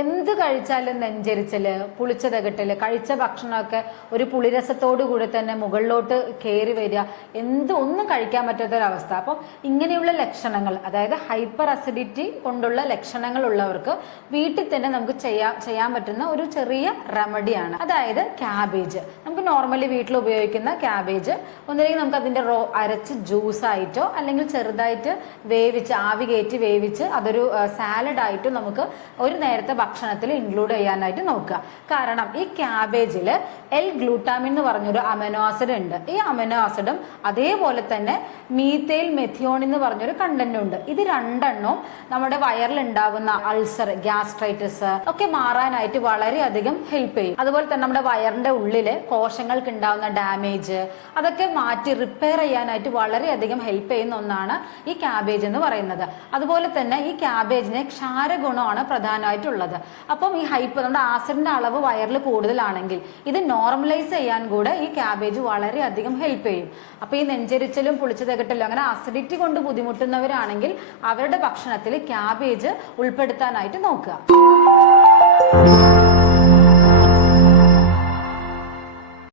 എന്ത് കഴിച്ചാലും നെഞ്ചരിച്ചല്, പുളിച്ച തകട്ടല്, കഴിച്ച ഭക്ഷണമൊക്കെ ഒരു പുളിരസത്തോടു കൂടി തന്നെ മുകളിലോട്ട് കയറി വരിക, ഒന്നും കഴിക്കാൻ പറ്റാത്തൊരവസ്ഥ. അപ്പം ഇങ്ങനെയുള്ള ലക്ഷണങ്ങൾ, അതായത് ഹൈപ്പർ അസിഡിറ്റി കൊണ്ടുള്ള ലക്ഷണങ്ങൾ ഉള്ളവർക്ക് വീട്ടിൽ തന്നെ നമുക്ക് ചെയ്യാൻ പറ്റുന്ന ഒരു ചെറിയ റെമഡിയാണ്. അതായത് ക്യാബേജ്. നമുക്ക് നോർമലി വീട്ടിൽ ഉപയോഗിക്കുന്ന ക്യാബേജ് ഒന്നുകിൽ നമുക്ക് അതിന്റെ റോ അരച്ച് ജ്യൂസ് ആയിട്ടോ അല്ലെങ്കിൽ ചെറുതായിട്ട് വേവിച്ച് ആവി കയറ്റി വേവിച്ച് അതൊരു സാലഡ് ആയിട്ടോ നമുക്ക് ഒരു നേരത്തെ ഭക്ഷണത്തിൽ ഇൻക്ലൂഡ് ചെയ്യാനായിട്ട് നോക്കുക. കാരണം ഈ ക്യാബേജിൽ L-ഗ്ലൂട്ടാമിൻ എന്ന് പറഞ്ഞൊരു അമിനോ ആസിഡ് ഉണ്ട്. ഈ അമിനോ ആസിഡും അതേപോലെ തന്നെ മീഥൈൽ മെഥിയോണിൻ എന്ന് പറഞ്ഞൊരു കണ്ടന്റ് ഉണ്ട്. ഇത് രണ്ടെണ്ണവും നമ്മുടെ വയറിൽ ഉണ്ടാവുന്ന അൾസർ, ഗ്യാസ്ട്രൈറ്റിസ് ഒക്കെ മാറാനായിട്ട് വളരെയധികം ഹെൽപ്പ് ചെയ്യും. അതുപോലെ തന്നെ നമ്മുടെ വയറിന്റെ ഉള്ളില് കോശങ്ങൾക്ക് ഉണ്ടാവുന്ന ഡാമേജ് അതൊക്കെ മാറ്റി റിപ്പയർ ചെയ്യാനായിട്ട് വളരെയധികം ഹെൽപ്പ് ചെയ്യുന്ന ഒന്നാണ് ഈ ക്യാബേജ് എന്ന് പറയുന്നത്. അതുപോലെ തന്നെ ഈ ക്യാബേജിന് ക്ഷാരഗുണമാണ് പ്രധാനമായിട്ടുള്ളത്. അപ്പം ഈ നമ്മുടെ ആസിഡിന്റെ അളവ് വയറിൽ കൂടുതലാണെങ്കിൽ ഇത് നോർമലൈസ് ചെയ്യാൻ കൂടെ ഈ ക്യാബേജ് വളരെയധികം ഹെൽപ്പ് ചെയ്യും. അപ്പൊ ഈ നെഞ്ചരിച്ചലും പുളിച്ചു തകട്ടലും അങ്ങനെ അസിഡിറ്റി കൊണ്ട് ബുദ്ധിമുട്ടുന്നവരാണെങ്കിൽ അവരുടെ ഭക്ഷണത്തിൽ ക്യാബേജ് ഉൾപ്പെടുത്താനായിട്ട് നോക്കുക.